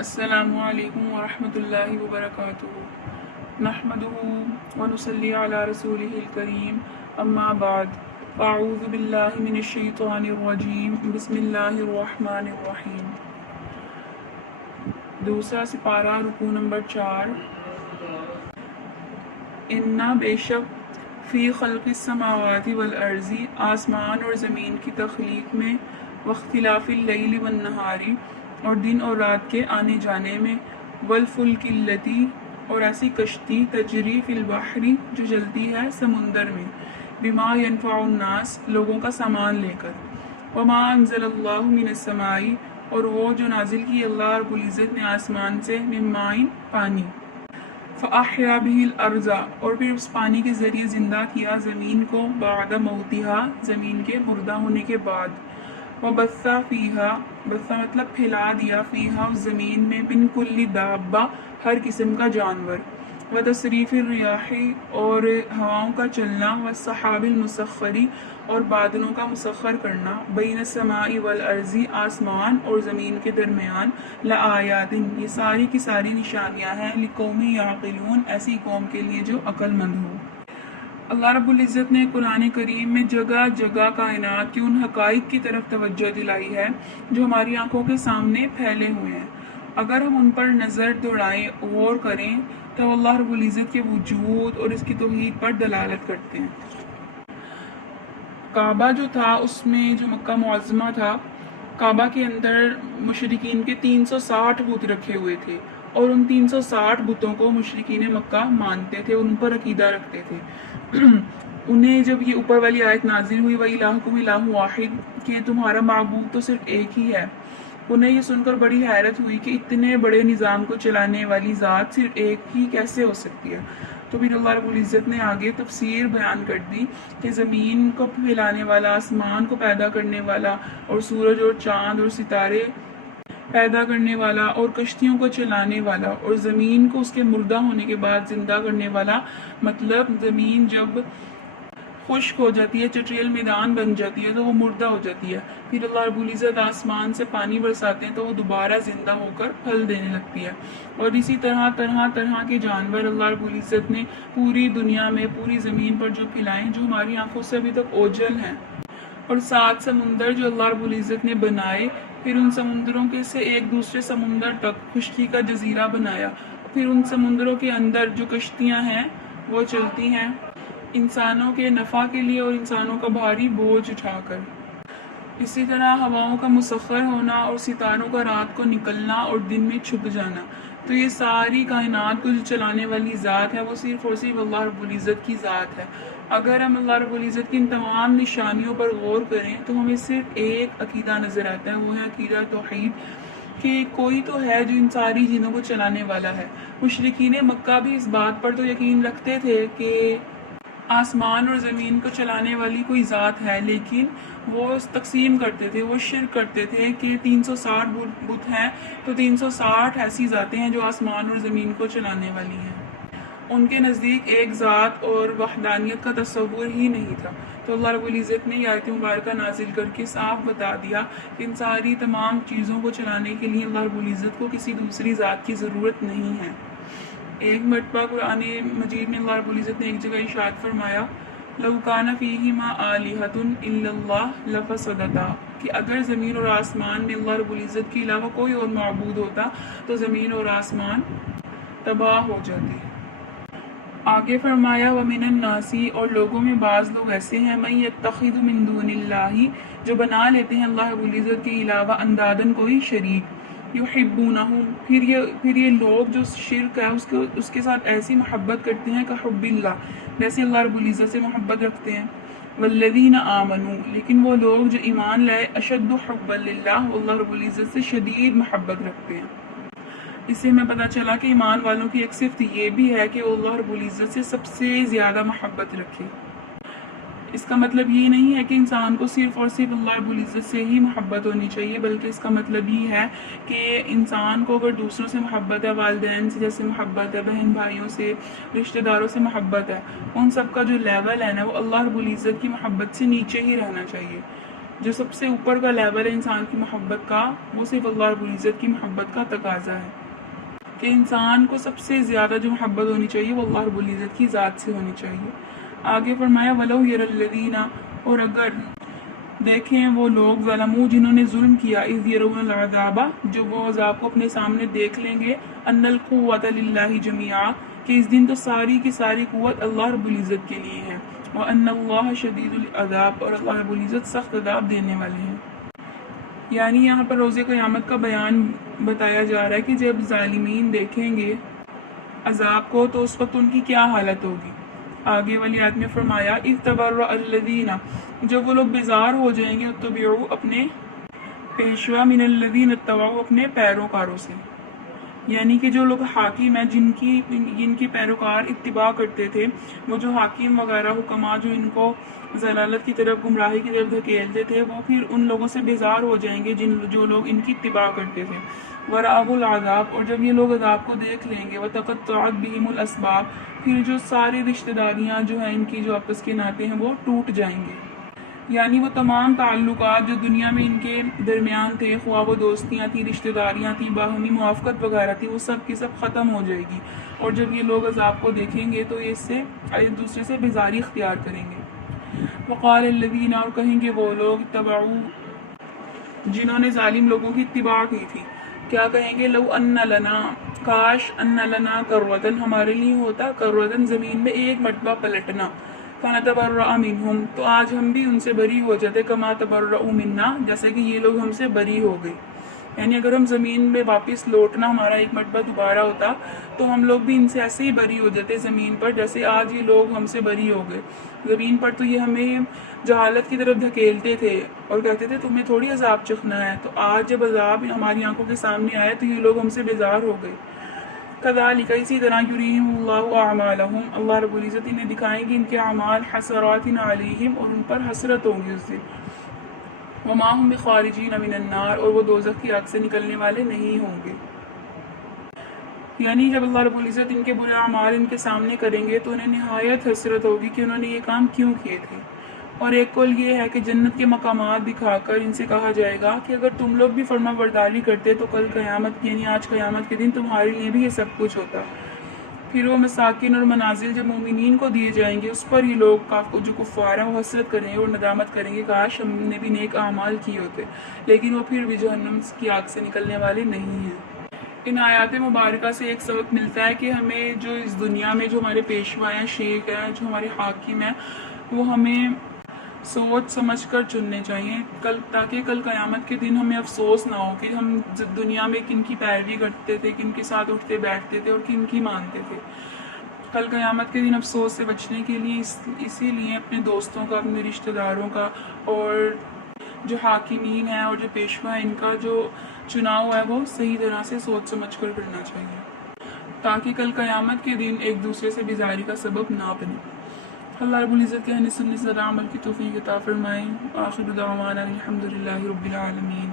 السلام علیکم ورحمۃ اللہ وبرکاتہ نحمدہ ونصلی علی رسولہ الکریم اما بعد فاعوذ باللہ من الشیطان الرجیم بسم اللہ الرحمن الرحیم۔ دوسرا سپارہ رکوع نمبر 4۔ انا بے شک فی خلق السماوات والارض آسمان اور زمین کی تخلیق میں واختلاف اللیل والنہار اور دن اور رات کے آنے جانے میں والفلک التی اور ایسی کشتی تجری فی البحر جو چلتی ہے سمندر میں بما ینفع الناس لوگوں کا سامان لے کر وما انزل اللہ من السماء اور وہ جو نازل کی اللہ رب العزت نے آسمان سے من ماء پانی فاحیا به الارض اور پھر اس پانی کے ذریعے زندہ کیا زمین کو بعد موتها زمین کے مردہ ہونے کے بعد وبث فیہا بث مطلب پھیلا دیا فیہا اس زمین میں من کل دابہ ہر قسم کا جانور وتصریف الریاح اور ہواؤں کا چلنا والسحاب المسخر اور بادلوں کا مسخر کرنا بین السماء والارض آسمان اور زمین کے درمیان لآیات یہ ساری کی ساری نشانیاں ہیں لقوم یعقلون ایسی قوم کے لیے جو عقل مند ہو۔ اللہ رب العزت نے قرآن کریم میں جگہ جگہ کائنات کے ان حقائق کی طرف توجہ دلائی ہے جو ہماری آنکھوں کے سامنے پھیلے ہوئے ہیں۔ اگر ہم ان پر نظر دوڑائیں غور کریں تو اللہ رب العزت کے وجود اور اس کی توحید پر دلالت کرتے ہیں۔ کعبہ جو تھا اس میں جو مکہ معظمہ تھا، کعبہ کے اندر مشرکین کے 360 بت رکھے ہوئے تھے اور ان 360 بتوں کو مشرکین مکہ مانتے تھے، ان پر عقیدہ رکھتے تھے۔ انہیں جب یہ اوپر والی آیت نازل ہوئی وَإِلَٰهُكُمْ إِلَٰهٌ وَاحِدٌ کہ تمہارا معبود تو صرف ایک ہی ہے، انہیں یہ سن کر بڑی حیرت ہوئی کہ اتنے بڑے نظام کو چلانے والی ذات صرف ایک ہی کیسے ہو سکتی ہے۔ تو پھر اللہ رب العزت نے آگے تفسیر بیان کر دی کہ زمین کو پھیلانے والا، آسمان کو پیدا کرنے والا اور سورج اور چاند اور ستارے پیدا کرنے والا اور کشتیوں کو چلانے والا اور زمین کو اس کے مردہ ہونے کے بعد زندہ کرنے والا، مطلب زمین جب خشک ہو جاتی ہے، چٹریل میدان بن جاتی ہے تو وہ مردہ ہو جاتی ہے، پھر اللہ رب العزت آسمان سے پانی برساتے ہیں تو وہ دوبارہ زندہ ہو کر پھل دینے لگتی ہے، اور اسی طرح طرح کے جانور اللہ رب العزت نے پوری دنیا میں پوری زمین پر جو پھیلائے جو ہماری آنکھوں سے ابھی تک اوجھل ہیں، اور 7 سمندر جو اللہ رب العزت نے بنائے، پھر ان سمندروں کے سے ایک دوسرے سمندر تک خشکی کا جزیرہ بنایا، پھر ان سمندروں کے اندر جو کشتیاں ہیں وہ چلتی ہیں انسانوں کے نفع کے لیے اور انسانوں کا بھاری بوجھ اٹھا کر۔ اسی طرح ہواؤں کا مسخر ہونا اور ستاروں کا رات کو نکلنا اور دن میں چھپ جانا، تو یہ ساری کائنات کو جو چلانے والی ذات ہے وہ صرف اور صرف اللہ رب العزت کی ذات ہے۔ اگر ہم اللہ رب العزت کی ان تمام نشانیوں پر غور کریں تو ہمیں صرف ایک عقیدہ نظر آتا ہے، وہ ہے عقیدہ توحید، کہ کوئی تو ہے جو ان ساری چیزوں کو چلانے والا ہے۔ مشرکین مکہ بھی اس بات پر تو یقین رکھتے تھے کہ آسمان اور زمین کو چلانے والی کوئی ذات ہے، لیکن وہ تقسیم کرتے تھے، وہ شرک کرتے تھے کہ 360 بت ہیں تو 360 ایسی ذاتیں ہیں جو آسمان اور زمین کو چلانے والی ہیں۔ ان کے نزدیک ایک ذات اور وحدانیت کا تصور ہی نہیں تھا۔ تو اللہ رب العزت نے یہ آیت مبارکہ نازل کر کے صاف بتا دیا کہ ان ساری تمام چیزوں کو چلانے کے لیے اللہ رب العزت کو کسی دوسری ذات کی ضرورت نہیں ہے۔ ایک مرتبہ قرآن مجید میں اللہ رب العزت نے ایک جگہ ارشاد فرمایا لَوْ كَانَ فِيهِمَا آلِهَةٌ إِلَّا اللَّهُ لَفَسَدَتَا کہ اگر زمین اور آسمان میں اللہ رب العزت کے علاوہ کوئی اور معبود ہوتا تو زمین اور آسمان تباہ ہو جاتے۔ آگے فرمایا وَمِنَ النَّاسِ اور لوگوں میں بعض لوگ ایسے ہیں مَن يَتَّخِذُ مِن دُونِ اللَّهِ جو بنا لیتے ہیں اللہ رب العزت کے علاوہ اندادن کوئی شریک یحبونہم پھر یہ لوگ جو شرک ہے اس کے ساتھ ایسی محبت کرتے ہیں کہ حب اللہ جیسے اللہ رب العزت سے محبت رکھتے ہیں، والذین آمنوا لیکن وہ لوگ جو ایمان لائے اشد حبا للہ اللہ رب العزت سے شدید محبت رکھتے ہیں۔ اس سے ہمیں پتہ چلا کہ ایمان والوں کی ایک صفت یہ بھی ہے کہ وہ اللہ رب العزت سے سب سے زیادہ محبت رکھے۔ اس کا مطلب یہ نہیں ہے کہ انسان کو صرف اور صرف اللہ رب العزت سے ہی محبت ہونی چاہیے، بلکہ اس کا مطلب یہ ہے کہ انسان کو اگر دوسروں سے محبت ہے، والدین سے جیسے محبت ہے، بہن بھائیوں سے، رشتہ داروں سے محبت ہے، ان سب کا جو لیول ہے نا وہ اللہ رب العزت کی محبت سے نیچے ہی رہنا چاہیے۔ جو سب سے اوپر کا لیول ہے انسان کی محبت کا، وہ صرف اللہ رب العزت کی محبت کا تقاضا ہے کہ انسان کو سب سے زیادہ جو محبت ہونی چاہیے وہ اللہ رب العزت کی ذات سے ہونی چاہیے۔ آگے فرمایا وَلَوْ يَرَى الَّذِينَ، اور اگر دیکھیں وہ لوگ ظلموا جنہوں نے ظلم کیا، اذ يرون العذاب، جو وہ عذاب کو اپنے سامنے دیکھ لیں گے، ان القوۃ للہ جميعا، کہ اس دن تو ساری کی ساری قوت اللہ رب العزت کے لیے ہے، وان اللہ شدید العذاب، اور اللہ رب العزت سخت عذاب دینے والے ہیں۔ یعنی یہاں پر روز قیامت کا بیان بتایا جا رہا ہے کہ جب ظالمین دیکھیں گے عذاب کو تو اس وقت ان کی کیا حالت ہوگی۔ آگے والی آیت میں فرمایا اذ تبرأ الذین، جب وہ لوگ بیزار ہو جائیں گے، اتبعوا اپنے پیشوا، من الذین اتبعوا اپنے پیروکاروں سے، یعنی کہ جو لوگ حاکم ہیں جن کی پیروکار اتباع کرتے تھے، وہ جو حاکم وغیرہ حکماء جو ان کو ضلالت کی طرف، گمراہی کی طرف دھکیلتے تھے، وہ پھر ان لوگوں سے بیزار ہو جائیں گے جو لوگ ان کی اتباع کرتے تھے۔ وَرَأَوُا الْعَذَابَ، اور جب یہ لوگ عذاب کو دیکھ لیں گے، وَتَقَطَّعَتْ بِهِمُ الْأَسْبَابُ، پھر جو ساری رشتہ داریاں جو ہیں ان کی، جو آپس کے ناطے ہیں، وہ ٹوٹ جائیں گے۔ یعنی وہ تمام تعلقات جو دنیا میں ان کے درمیان تھے، خواہ وہ دوستیاں تھیں، رشتہ داریاں تھیں، باہمی موافقت وغیرہ تھی، وہ سب کی سب ختم ہو جائے گی، اور جب یہ لوگ عذاب کو دیکھیں گے تو اس سے ایک دوسرے سے بیزاری اختیار کریں گے۔ وقال الذین، اور کہیں گے وہ لوگ، اتبعوا جنہوں نے ظالم لوگوں کی اتباع کی تھی، کیا کہیں گے، لو ان لنا، کاش، ان لنا کرۃً، ہمارے لیے ہوتا کرۃً زمین میں ایک مرتبہ پلٹنا، فنتبرأ منہم، تو آج ہم بھی ان سے بری ہو جاتے، کما تبرؤوا منا، جیسے کہ یہ لوگ ہم سے بری ہو گئے۔ یعنی اگر ہم زمین میں واپس لوٹنا ہمارا ایک مرتبہ دوبارہ ہوتا تو ہم لوگ بھی ان سے ایسے ہی بری ہو جاتے زمین پر، جیسے آج یہ لوگ ہم سے بری ہو گئے۔ زمین پر تو یہ ہمیں جہالت کی طرف دھکیلتے تھے اور کہتے تھے تمہیں تھوڑی عذاب چکھنا ہے، تو آج جب عذاب ہماری آنکھوں کے سامنے آیا تو یہ لوگ ہم سے بیزار ہو گئے۔ کذالک، اسی طرح، یریہم اللہ اعمالہم، اللہ رب العزت انہیں دکھائیں گے ان کے اعمال، حسرات علیہم، اور ان پر حسرت ہوگی اس دن، وما ہم بخارجین من النار، اور وہ دوزخ کی آگ سے نکلنے والے نہیں ہوں گے۔ یعنی جب اللہ رب العزت ان کے برے اعمال ان کے سامنے کریں گے تو انہیں نہایت حسرت ہوگی کہ انہوں نے یہ کام کیوں کیے تھے۔ اور ایک قول یہ ہے کہ جنت کے مقامات دکھا کر ان سے کہا جائے گا کہ اگر تم لوگ بھی فرما برداری کرتے تو کل قیامت، یعنی آج قیامت کے دن تمہارے لیے بھی یہ سب کچھ ہوتا۔ پھر وہ مساکن اور منازل جب مومنین کو دیے جائیں گے، اس پر یہ لوگ جو کفار ہیں وہ حسرت کریں گے اور ندامت کریں گے، کاش ہم نے بھی نیک اعمال کیے ہوتے، لیکن وہ پھر بھی جہنم کی آگ سے نکلنے والے نہیں ہیں۔ ان آیات مبارکہ سے ایک سبق ملتا ہے کہ ہمیں جو اس دنیا میں جو ہمارے پیشوا ہیں، شیخ ہیں، جو ہمارے حاکم ہیں، وہ ہمیں سوچ سمجھ کر چننے چاہیے، تاکہ کل قیامت کے دن ہمیں افسوس نہ ہو کہ ہم دنیا میں کن کی پیروی کرتے تھے، کن کے ساتھ اٹھتے بیٹھتے تھے اور کن کی مانتے تھے۔ کل قیامت کے دن افسوس سے بچنے کے لیے اسی لیے اپنے دوستوں کا، اپنے رشتہ داروں کا، اور جو حاکمین ہیں اور جو پیشوا ہیں، ان کا جو چناؤ ہے وہ صحیح طرح سے سوچ سمجھ کر کرنا چاہیے، تاکہ کل قیامت کے دن ایک دوسرے سے بیزاری کا سبب نہ بنے۔ اللہ رب العزت کہنے سننے سے عمل کی توفیق عطا فرمائیں۔ آخر دعوانا الحمدللہ رب العالمین۔